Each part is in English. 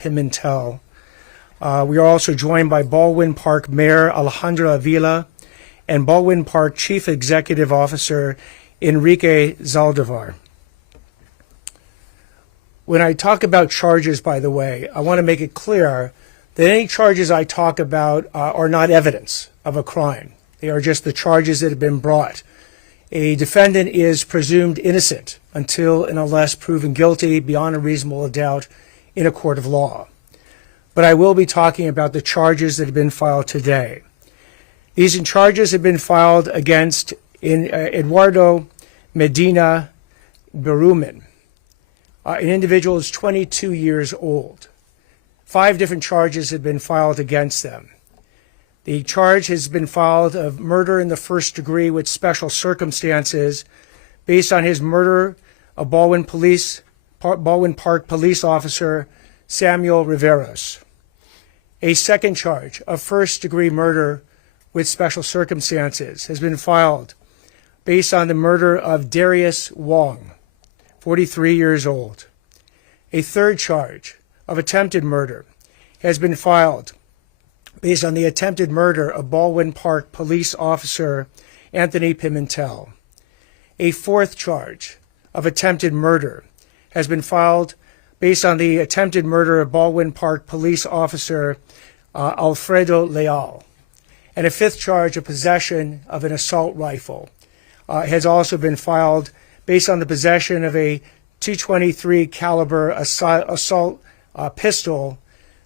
Pemmanel. We are also joined by Baldwin Park Mayor Alejandra Avila and Baldwin Park Chief Executive Officer Enrique Zaldivar. When I talk about charges, by the way, I want to make it clear that any charges I talk about are not evidence of a crime. They are just the charges that have been brought. A defendant is presumed innocent until and unless proven guilty beyond a reasonable doubt in a court of law. But I will be talking about the charges that have been filed today. These charges have been filed against Eduardo Medina-Berumen, an individual who is 22 years old. 5 different charges have been filed against them. The charge has been filed of murder in the first degree with special circumstances based on his murder of Baldwin Park police officer Samuel Riveros. A second charge of first-degree murder with special circumstances has been filed based on the murder of Darius Wong, 43 years old. A third charge of attempted murder has been filed based on the attempted murder of Baldwin Park police officer Anthony Pemmanel. A fourth charge of attempted murder has been filed based on the attempted murder of Baldwin Park police officer Alfredo Leal. And a fifth charge of possession of an assault rifle has also been filed based on the possession of a .223 caliber assault pistol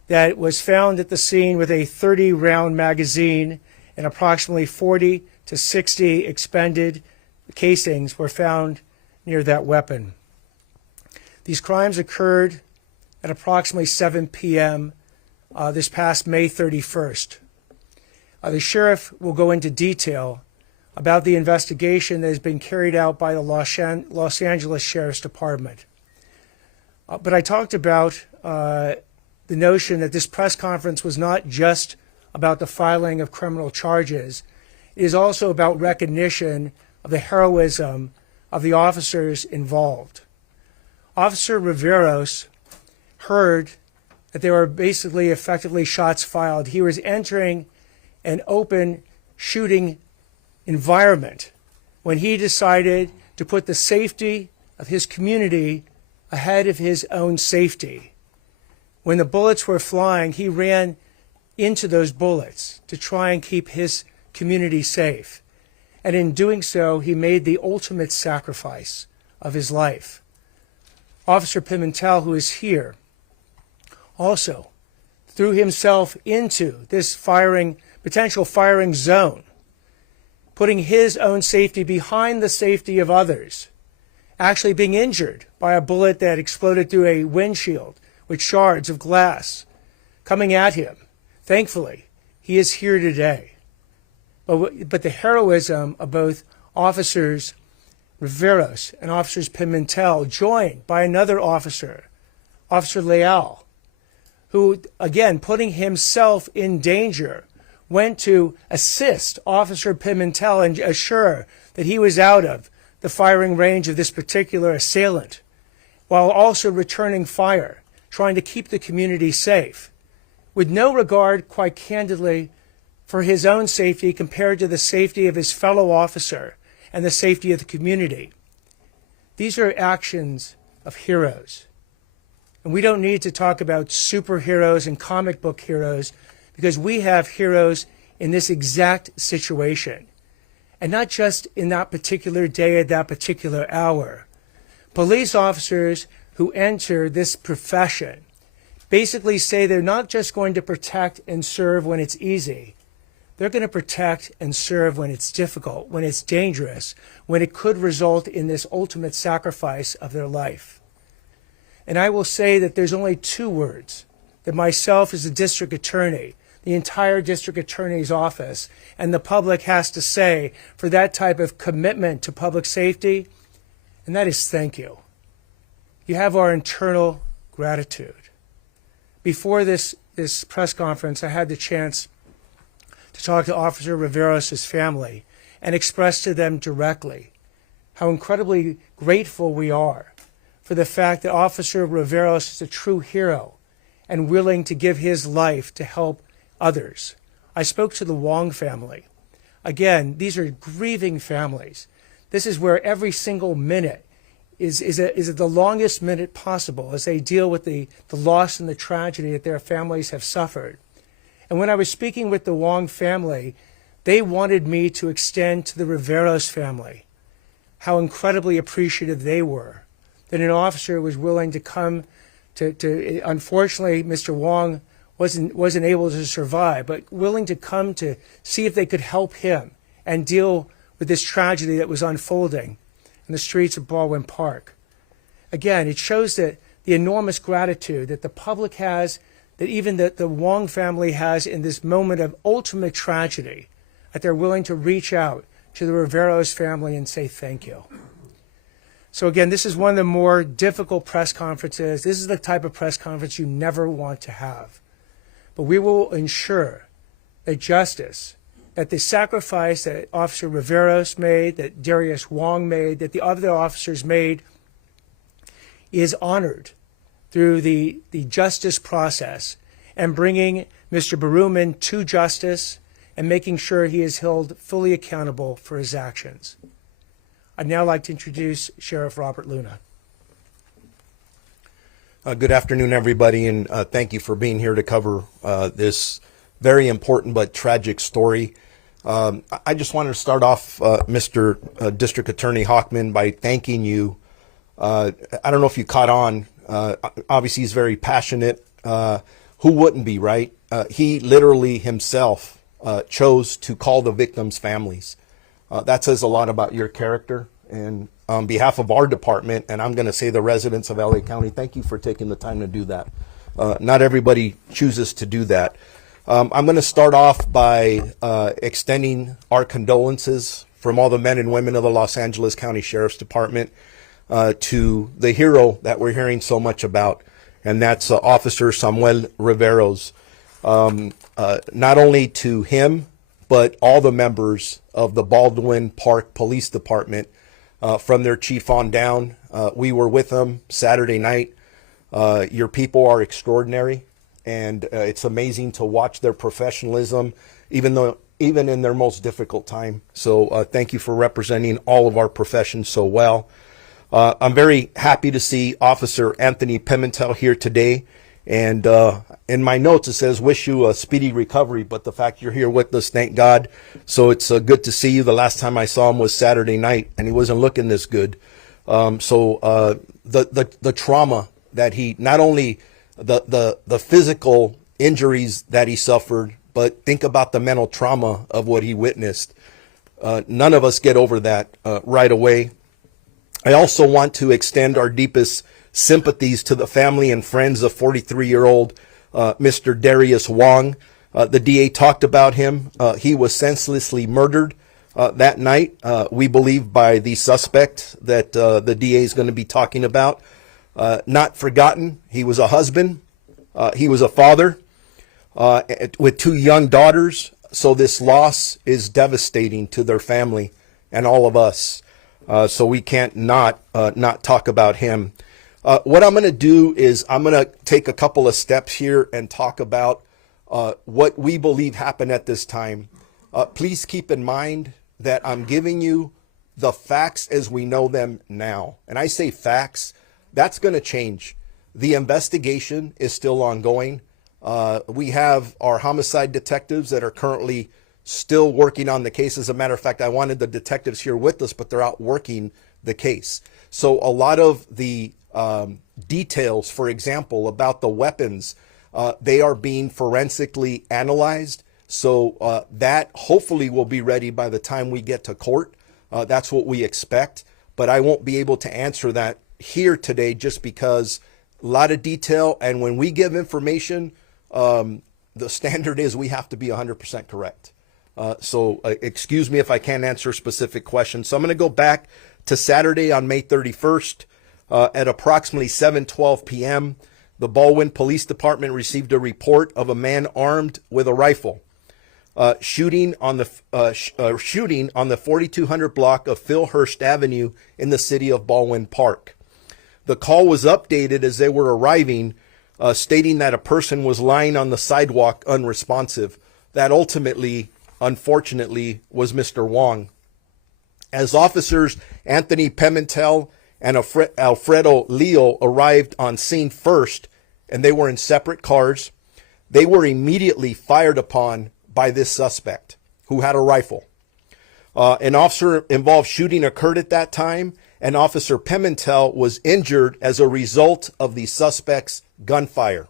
that was found at the scene with a 30-round magazine, and approximately 40 to 60 expended casings were found near that weapon. These crimes occurred at approximately 7 p.m. This past May 31st. The sheriff will go into detail about the investigation that has been carried out by the Los Angeles Sheriff's Department. But I talked about the notion that this press conference was not just about the filing of criminal charges. It is also about recognition of the heroism of the officers involved. Officer Riveros heard that there were basically effectively shots fired. He was entering an open shooting environment when he decided to put the safety of his community ahead of his own safety. When the bullets were flying, he ran into those bullets to try and keep his community safe. And in doing so, he made the ultimate sacrifice of his life. Officer Pemmanel, who is here, also threw himself into this potential firing zone, putting his own safety behind the safety of others, actually being injured by a bullet that exploded through a windshield with shards of glass coming at him. Thankfully, he is here today. But the heroism of both Officers Riveros and Officers Pemmanel, joined by another officer, Officer Leal, who, again, putting himself in danger, went to assist Officer Pemmanel and assure that he was out of the firing range of this particular assailant, while also returning fire, trying to keep the community safe, with no regard, quite candidly, for his own safety compared to the safety of his fellow officer and the safety of the community. These are actions of heroes. And we don't need to talk about superheroes and comic book heroes, because we have heroes in this exact situation. And not just in that particular day at that particular hour. Police officers who enter this profession basically say they're not just going to protect and serve when it's easy. They're going to protect and serve when it's difficult, when it's dangerous, when it could result in this ultimate sacrifice of their life. And I will say that there's only 2 words that myself as a district attorney, the entire district attorney's office, and the public has to say for that type of commitment to public safety, and that is thank you. You have our eternal gratitude. Before this press conference, I had the chance to talk to Officer Riveros' family and express to them directly how incredibly grateful we are for the fact that Officer Riveros is a true hero and willing to give his life to help others. I spoke to the Wong family. Again, these are grieving families. This is where every single minute is the longest minute possible as they deal with the loss and the tragedy that their families have suffered. And when I was speaking with the Wong family, they wanted me to extend to the Riveros family how incredibly appreciative they were that an officer was willing to come to unfortunately, Mr. Wong wasn't able to survive, but willing to come to see if they could help him and deal with this tragedy that was unfolding in the streets of Baldwin Park. Again, it shows that the enormous gratitude that the public has, that even the Wong family has in this moment of ultimate tragedy, that they're willing to reach out to the Riveros family and say thank you. So again, this is one of the more difficult press conferences. This is the type of press conference you never want to have. But we will ensure that justice, that the sacrifice that Officer Riveros made, that Darius Wong made, that the other officers made, is honored through the justice process and bringing Mr. Berumen to justice and making sure he is held fully accountable for his actions. I'd now like to introduce Sheriff Robert Luna. Good afternoon, everybody, and thank you for being here to cover this very important but tragic story. I just wanted to start off, Mr. District Attorney Hochman, by thanking you. I don't know if you caught on. Obviously, he's very passionate. Who wouldn't be, right? He literally himself chose to call the victims' families. That says a lot about your character. And on behalf of our department, and I'm going to say the residents of LA County, thank you for taking the time to do that. Not everybody chooses to do that. I'm going to start off by extending our condolences from all the men and women of the Los Angeles County Sheriff's Department to the hero that we're hearing so much about, and that's Officer Samuel Riveros. Not only to him, but all the members of the Baldwin Park Police Department, from their chief on down. We were with them Saturday night. Your people are extraordinary, and it's amazing to watch their professionalism, even in their most difficult time. So thank you for representing all of our professions so well. I'm very happy to see Officer Anthony Pemmanel here today. And in my notes, it says, wish you a speedy recovery. But the fact you're here with us, thank God. So it's good to see you. The last time I saw him was Saturday night, and he wasn't looking this good. The trauma that he, not only the physical injuries that he suffered, but think about the mental trauma of what he witnessed. None of us get over that right away. I also want to extend our deepest sympathies to the family and friends of 43-year-old Mr. Darius Wong. The DA talked about him. He was senselessly murdered that night, we believe, by the suspect that the DA is going to be talking about. Not forgotten, he was a husband. He was a father with 2 young daughters. So this loss is devastating to their family and all of us. So we can't not talk about him. What I'm going to do is I'm going to take a couple of steps here and talk about what we believe happened at this time. Please keep in mind that I'm giving you the facts as we know them now. And I say facts, that's going to change. The investigation is still ongoing. We have our homicide detectives that are currently still working on the case. As a matter of fact, I wanted the detectives here with us, but they're out working the case. So a lot of the details, for example, about the weapons, they are being forensically analyzed. So that hopefully will be ready by the time we get to court. That's what we expect. But I won't be able to answer that here today just because a lot of detail. And when we give information, the standard is we have to be 100% correct. So excuse me if I can't answer specific questions. So I'm going to go back to Saturday on May 31st. At approximately 7:12 p.m., the Baldwin Police Department received a report of a man armed with a rifle shooting on the 4200 block of Phil Hurst Avenue in the city of Baldwin Park. The call was updated as they were arriving stating that a person was lying on the sidewalk unresponsive. That ultimately, unfortunately, was Mr. Wong. As officers Anthony Pemmanel and Alfredo Leo arrived on scene first, and they were in separate cars, they were immediately fired upon by this suspect, who had a rifle. An officer-involved shooting occurred at that time, and Officer Pemmanel was injured as a result of the suspect's gunfire.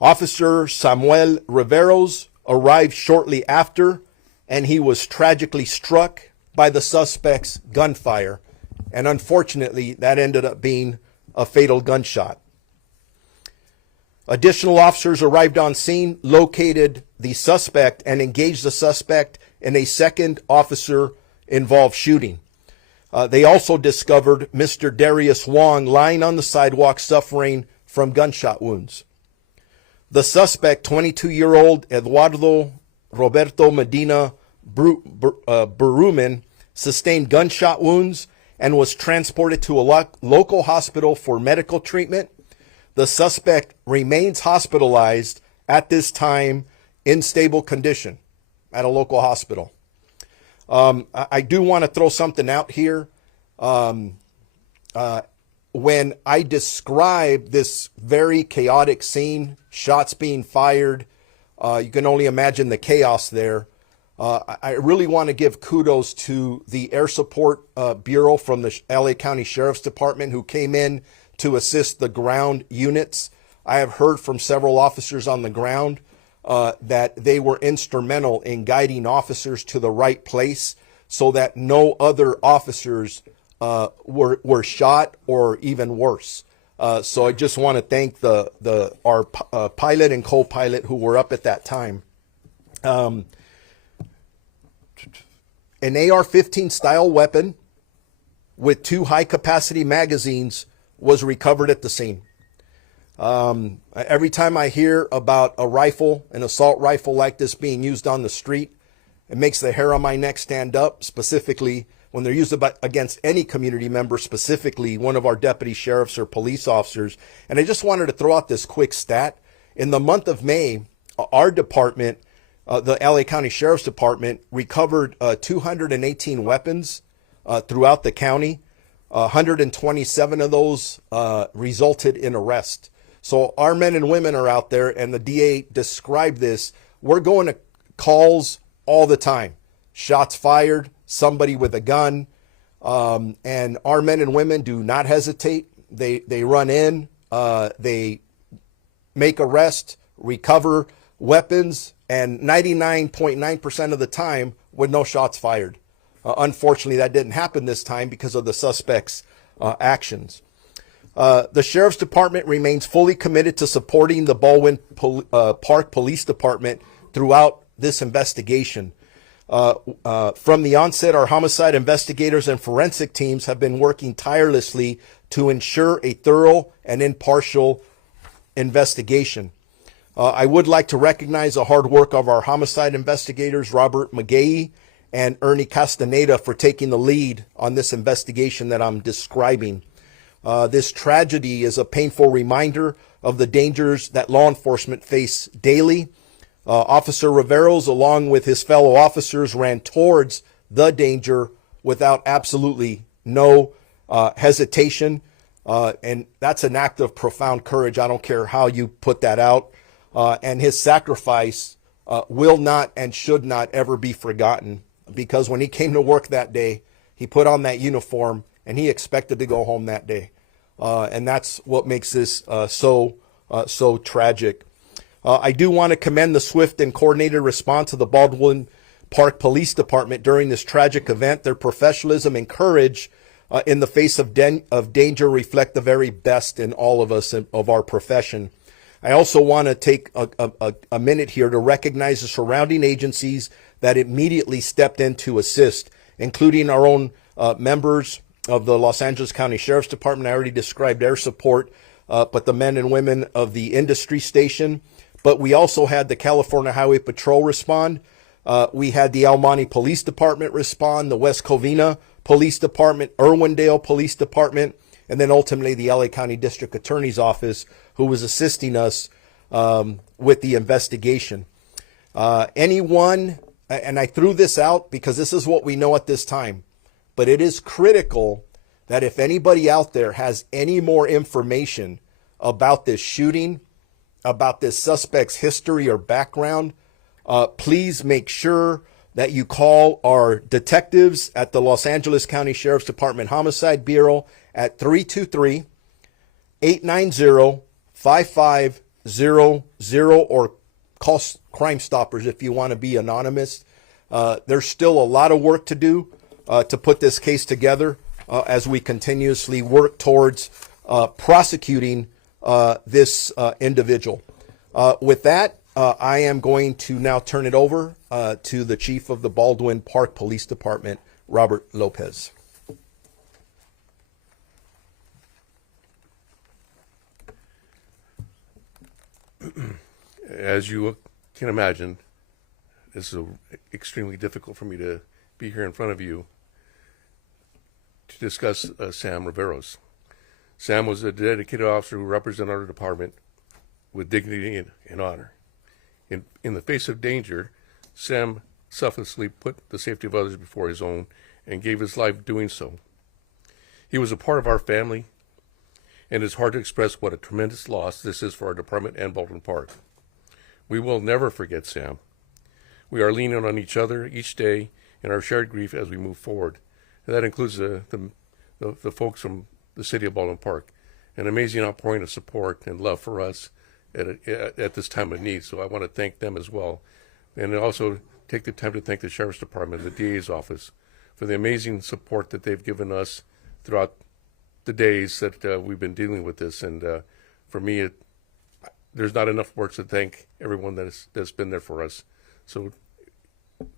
Officer Samuel Riveros arrived shortly after, and he was tragically struck by the suspect's gunfire, and unfortunately, that ended up being a fatal gunshot. Additional officers arrived on scene, located the suspect, and engaged the suspect in a second officer-involved shooting. They also discovered Mr. Darius Wong lying on the sidewalk suffering from gunshot wounds. The suspect, 22-year-old Eduardo Roberto Medina-Berumen, sustained gunshot wounds and was transported to a local hospital for medical treatment. The suspect remains hospitalized at this time in stable condition at a local hospital. I do want to throw something out here. When I describe this very chaotic scene, shots being fired, you can only imagine the chaos there. I really want to give kudos to the Air Support Bureau from the LA County Sheriff's Department, who came in to assist the ground units. I have heard from several officers on the ground that they were instrumental in guiding officers to the right place so that no other officers were shot or even worse. So I just want to thank our pilot and co-pilot who were up at that time. An AR-15 style weapon with 2 high-capacity magazines was recovered at the scene. Every time I hear about a rifle, an assault rifle like this being used on the street, it makes the hair on my neck stand up, specifically when they're used against any community member, specifically one of our deputy sheriffs or police officers. And I just wanted to throw out this quick stat. In the month of May, our department, the LA County Sheriff's Department, recovered 218 weapons throughout the county. 127 of those resulted in arrest. So our men and women are out there, and the DA described this. We're going to calls all the time. Shots fired, somebody with a gun, and our men and women do not hesitate. They run in, they make arrest, recover weapons, and 99.9% of the time with no shots fired. Unfortunately, that didn't happen this time because of the suspect's actions. The Sheriff's Department remains fully committed to supporting the Baldwin Park Police Department throughout this investigation. From the onset, our homicide investigators and forensic teams have been working tirelessly to ensure a thorough and impartial investigation. I would like to recognize the hard work of our homicide investigators, Robert McGahee and Ernie Castaneda, for taking the lead on this investigation that I'm describing. This tragedy is a painful reminder of the dangers that law enforcement face daily. Officer Riveros, along with his fellow officers, ran towards the danger without absolutely no hesitation. And that's an act of profound courage. I don't care how you put that out. And his sacrifice will not and should not ever be forgotten, because when he came to work that day, he put on that uniform and he expected to go home that day. And that's what makes this so tragic. I do want to commend the swift and coordinated response of the Baldwin Park Police Department during this tragic event. Their professionalism and courage in the face of danger reflect the very best in all of us, of our profession. I also want to take a minute here to recognize the surrounding agencies that immediately stepped in to assist, including our own members of the Los Angeles County Sheriff's Department. I already described Air Support, but the men and women of the industry station. But we also had the California Highway Patrol respond. We had the El Monte Police Department respond, the West Covina Police Department, Irwindale Police Department, and then ultimately the LA County District Attorney's Office, who was assisting us with the investigation. Anyone, and I threw this out because this is what we know at this time, but it is critical that if anybody out there has any more information about this shooting, about this suspect's history or background, please make sure that you call our detectives at the Los Angeles County Sheriff's Department Homicide Bureau at 323-890-5500 or call Crime Stoppers if you want to be anonymous. There's still a lot of work to do to put this case together as we continuously work towards prosecuting this individual. With that, I am going to now turn it over to the Chief of the Baldwin Park Police Department, Robert Lopez. As you can imagine, this is extremely difficult for me to be here in front of you to discuss Sam Riveros. Sam was a dedicated officer who represented our department with dignity and honor. In the face of danger, Sam selflessly put the safety of others before his own and gave his life doing so. He was a part of our family, and it's hard to express what a tremendous loss this is for our department and Baldwin Park. We will never forget Sam. We are leaning on each other each day in our shared grief as we move forward. And that includes the folks from the city of Baldwin Park, an amazing outpouring of support and love for us at this time of need. So I want to thank them as well. And also take the time to thank the Sheriff's Department, the DA's office, for the amazing support that they've given us throughout the days that we've been dealing with this. And for me, there's not enough words to thank everyone that's been there for us. So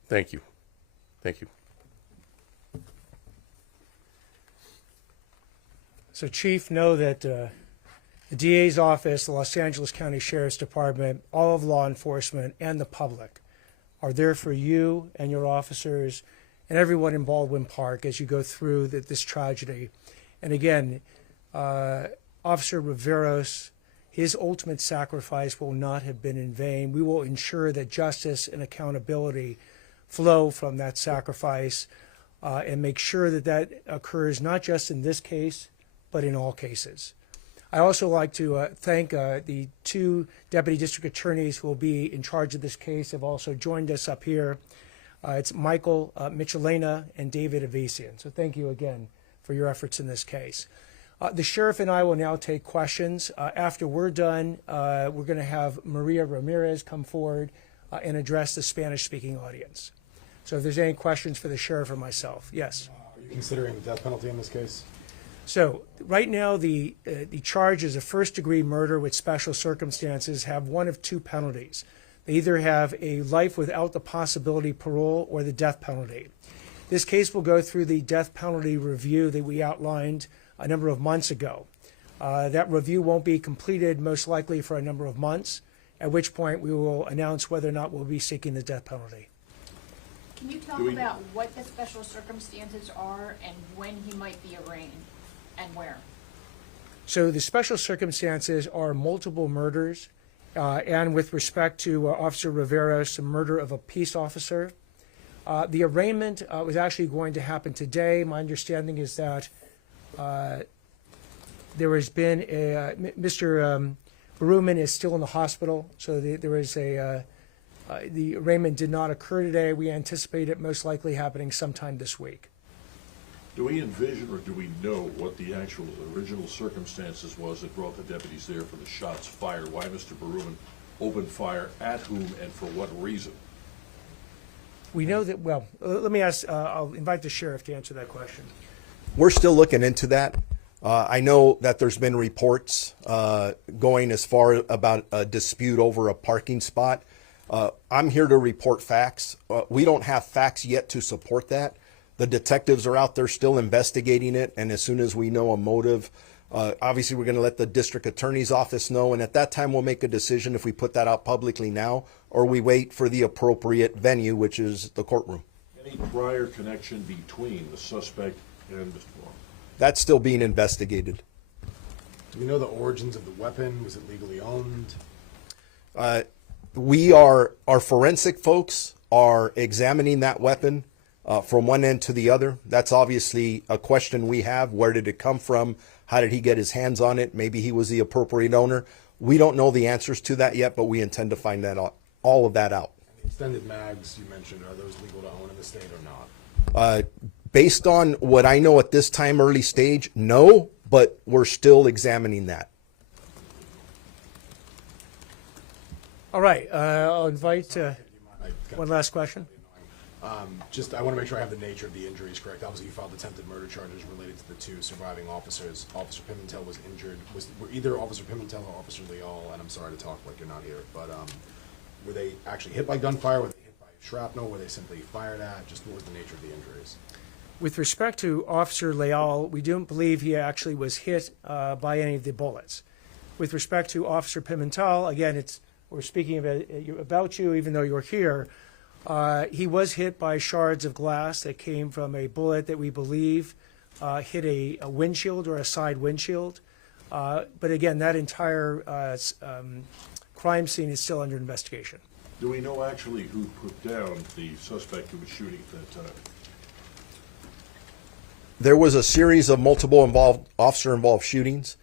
thank you. Thank you. So, Chief, know that the DA's office, the Los Angeles County Sheriff's Department, all of law enforcement, and the public are there for you and your officers and everyone in Baldwin Park as you go through this tragedy. And again, Officer Riveros, his ultimate sacrifice will not have been in vain. We will ensure that justice and accountability flow from that sacrifice and make sure that that occurs not just in this case, but in all cases. I also like to thank the two deputy district attorneys who will be in charge of this case have also joined us up here. It's Michael Michelena and David Avesian. So thank you again for your efforts in this case. The sheriff and I will now take questions. After we're done, we're going to have Maria Ramirez come forward and address the Spanish-speaking audience. So if there's any questions for the sheriff or myself, yes. Are you considering the death penalty in this case? So right now, the charge is a first-degree murder with special circumstances have one of two penalties. They either have a life without the possibility of parole or the death penalty. This case will go through the death penalty review that we outlined a number of months ago. That review won't be completed most likely for a number of months, at which point we will announce whether or not we'll be seeking the death penalty. Can you talk about what the special circumstances are and when he might be arraigned and where? So the special circumstances are multiple murders, and with respect to Officer Riveros, the murder of a peace officer. The arraignment was actually going to happen today. My understanding is that there has been Mr. Berumen is still in the hospital, so there is the arraignment did not occur today. We anticipate it most likely happening sometime this week. Do we envision or do we know what the actual original circumstances was that brought the deputies there for the shots fired? Why Mr. Berumen opened fire at whom and for what reason? We know that, well, let me ask, I'll invite the sheriff to answer that question. We're still looking into that. I know that there's been reports going as far about a dispute over a parking spot. I'm here to report facts. We don't have facts yet to support that. The detectives are out there still investigating it, and as soon as we know a motive, obviously we're going to let the district attorney's office know, and at that time we'll make a decision if we put that out publicly now or we wait for the appropriate venue, which is the courtroom. Any prior connection between the suspect and Mr. Berumen? That's still being investigated. Do we know the origins of the weapon? Was it legally owned? Our forensic folks are examining that weapon from one end to the other. That's obviously a question we have. Where did it come from? How did he get his hands on it? Maybe he was the appropriate owner. We don't know the answers to that yet, but we intend to find that out, all of that out. The extended mags you mentioned, are those legal to own in the state or not? Based on what I know at this time, early stage, no, but we're still examining that. All right, I'll invite I- one last question. Just, I want to make sure I have the nature of the injuries correct. Obviously, you filed attempted murder charges related to the two surviving officers. Officer Pemmanel was injured. Were either Officer Pemmanel or Officer Leal, and I'm sorry to talk like you're not here, but were they actually hit by gunfire? Were they hit by shrapnel? Were they simply fired at? Just what was the nature of the injuries? With respect to Officer Leal, we don't believe he actually was hit by any of the bullets. With respect to Officer Pimentel, again, we're speaking about you, even though you're here. He was hit by shards of glass that came from a bullet that we believe hit a windshield or a side windshield. But again, that entire crime scene is still under investigation. Do we know actually who put down the suspect who was shooting at that time? There was a series of multiple officer-involved shootings.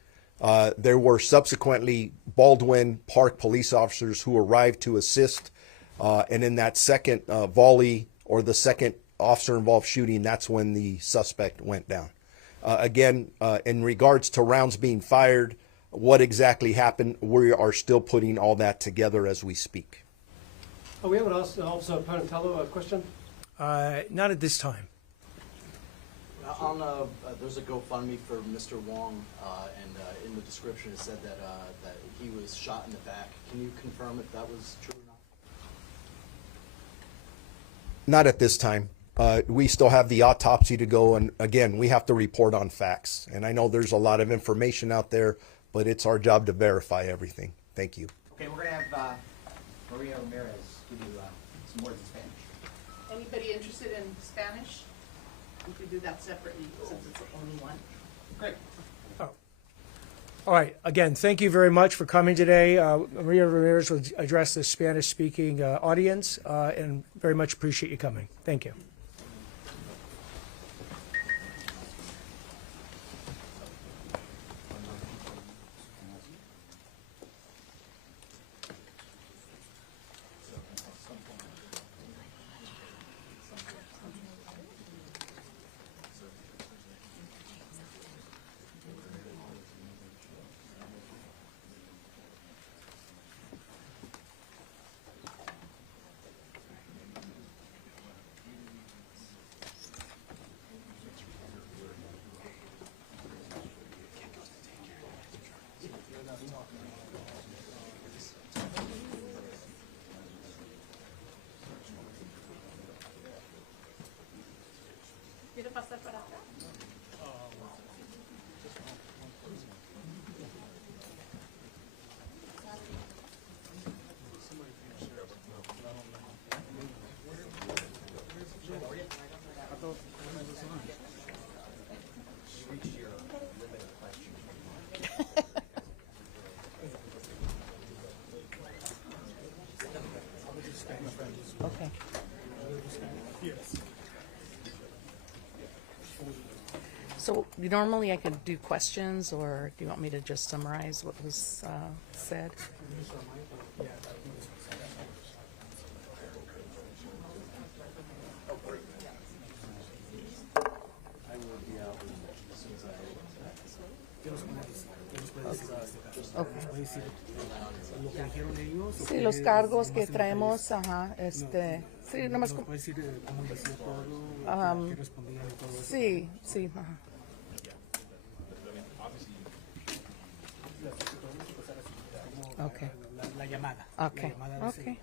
There were subsequently Baldwin Park police officers who arrived to assist. And in that second volley or the second officer-involved shooting, that's when the suspect went down. Again, in regards to rounds being fired, what exactly happened, we are still putting all that together as we speak. Are we able to ask Officer Parentello a question? Not at this time. There's a GoFundMe for Mr. Wong, and in the description it said that he was shot in the back. Can you confirm if that was true or not? Not at this time. We still have the autopsy to go, and again, we have to report on facts. And I know there's a lot of information out there, but it's our job to verify everything. Thank you. Okay, we're going to have Maria Ramirez give you some words in Spanish. Anybody interested in Spanish? We could do that separately since it's only one. Great. All right. Again, thank you very much for coming today. Maria Ramirez will address the Spanish-speaking audience, and very much appreciate you coming. Thank you. ¿Quiere pasar para acá? Okay. So normally I could do questions, or do you want me to just summarize what was said? Sí, los cargos que traemos, ajá, sí, nomás. Sí, sí, ajá. Okay. La llamada. Okay. La llamada de Okay.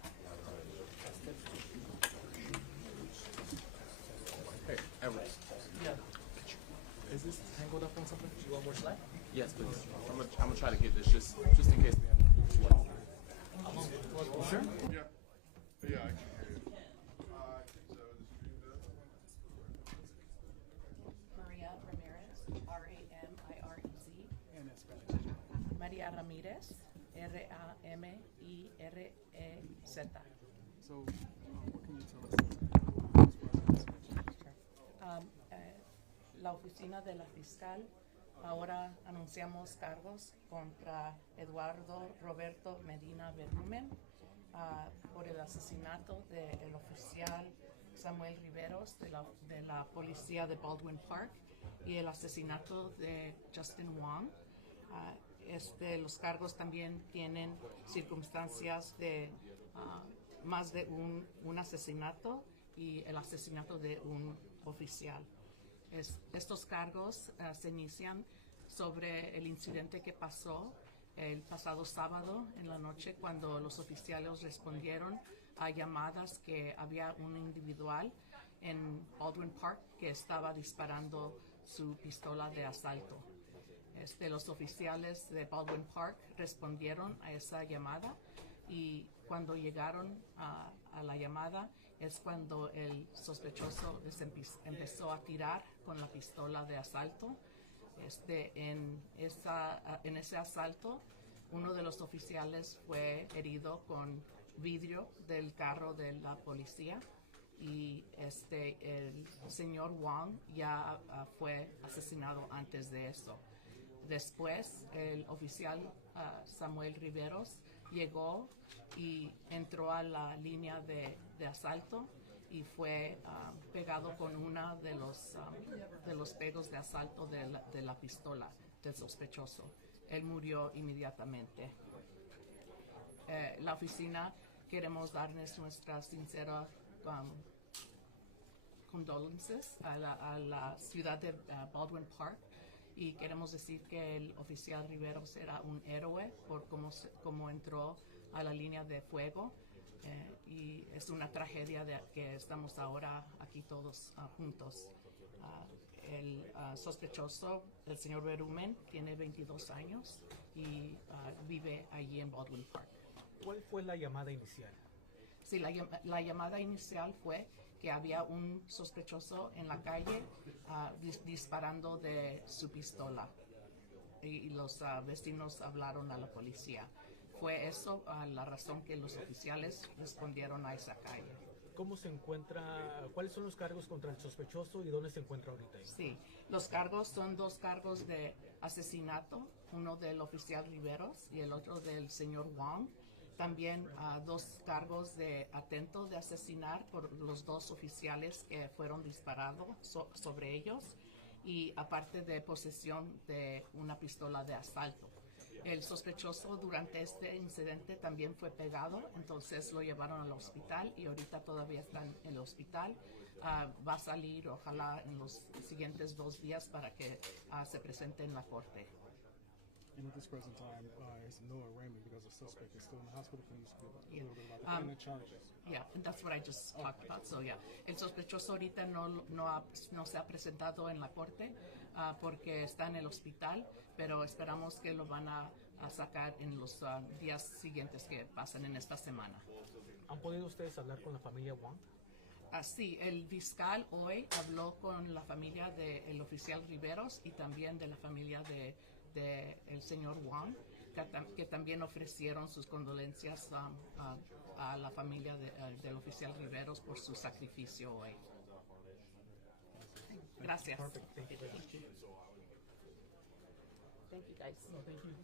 Hey, Edward. Is this tangled up on something? You want more slack? Yes, please. I'm gonna try to get this just in case we have. Sure. Yeah. Yeah, I can hear you. Maria Ramirez, RA. Ramirez. So, what can you tell us? La oficina de la fiscal ahora anunciamos cargos contra Eduardo Roberto Medina-Berumen por el asesinato del oficial Samuel Riveros de la policía de Baldwin Park y el asesinato de Justin Wong. Los cargos también tienen circunstancias de más de un asesinato y el asesinato de un oficial. Estos cargos se inician sobre el incidente que pasó el pasado sábado en la noche cuando los oficiales respondieron a llamadas que había un individual en Baldwin Park que estaba disparando su pistola de asalto. Los oficiales de Baldwin Park respondieron a esa llamada y cuando llegaron a la llamada es cuando el sospechoso empezó a tirar con la pistola de asalto. En ese asalto, uno de los oficiales fue herido con vidrio del carro de la policía y el señor Wong ya fue asesinado antes de eso. Después, el oficial Samuel Riveros llegó y entró a la línea de asalto y fue pegado con una de los pegos de asalto de la pistola del sospechoso. Él murió inmediatamente. La oficina queremos darles nuestras sinceras condolences a la ciudad de Baldwin Park y queremos decir que el oficial Riveros era un héroe por cómo entró a la línea de fuego y es una tragedia de que estamos ahora aquí todos juntos. El sospechoso, el señor Berumen, tiene 22 años y vive allí en Baldwin Park. ¿Cuál fue la llamada inicial? Sí, la llamada inicial fue que había un sospechoso en la calle disparando de su pistola y los vecinos hablaron a la policía. Fue eso la razón que los oficiales respondieron a esa calle. ¿Cómo se encuentra, cuáles son los cargos contra el sospechoso y dónde se encuentra ahorita? Sí, los cargos son 2 cargos de asesinato, uno del oficial Riveros y el otro del señor Wong. También 2 cargos de atento de asesinar por los 2 oficiales que fueron disparados sobre ellos y aparte de posesión de una pistola de asalto. El sospechoso durante este incidente también fue pegado, entonces lo llevaron al hospital y ahorita todavía está en el hospital. Va a salir ojalá en los siguientes 2 días para que se presente en la corte. And at this present time, there's no arraignment because the suspect is still in the hospital. Can you speak a little bit about the criminal charges? Yeah, and that's what I just talked about. So, yeah, el sospechoso ahorita no se ha presentado en la corte porque está en el hospital, pero esperamos que lo van a sacar en los días siguientes que pasen en esta semana. ¿Han podido ustedes hablar con la familia Wong? Sí, el fiscal hoy habló con la familia del oficial Riveros y también de la familia de el señor Wong, que también ofrecieron sus condolencias a la familia del oficial Riveros por su sacrificio hoy. Gracias. Perfect. Thank you. Thank you, guys. Thank you.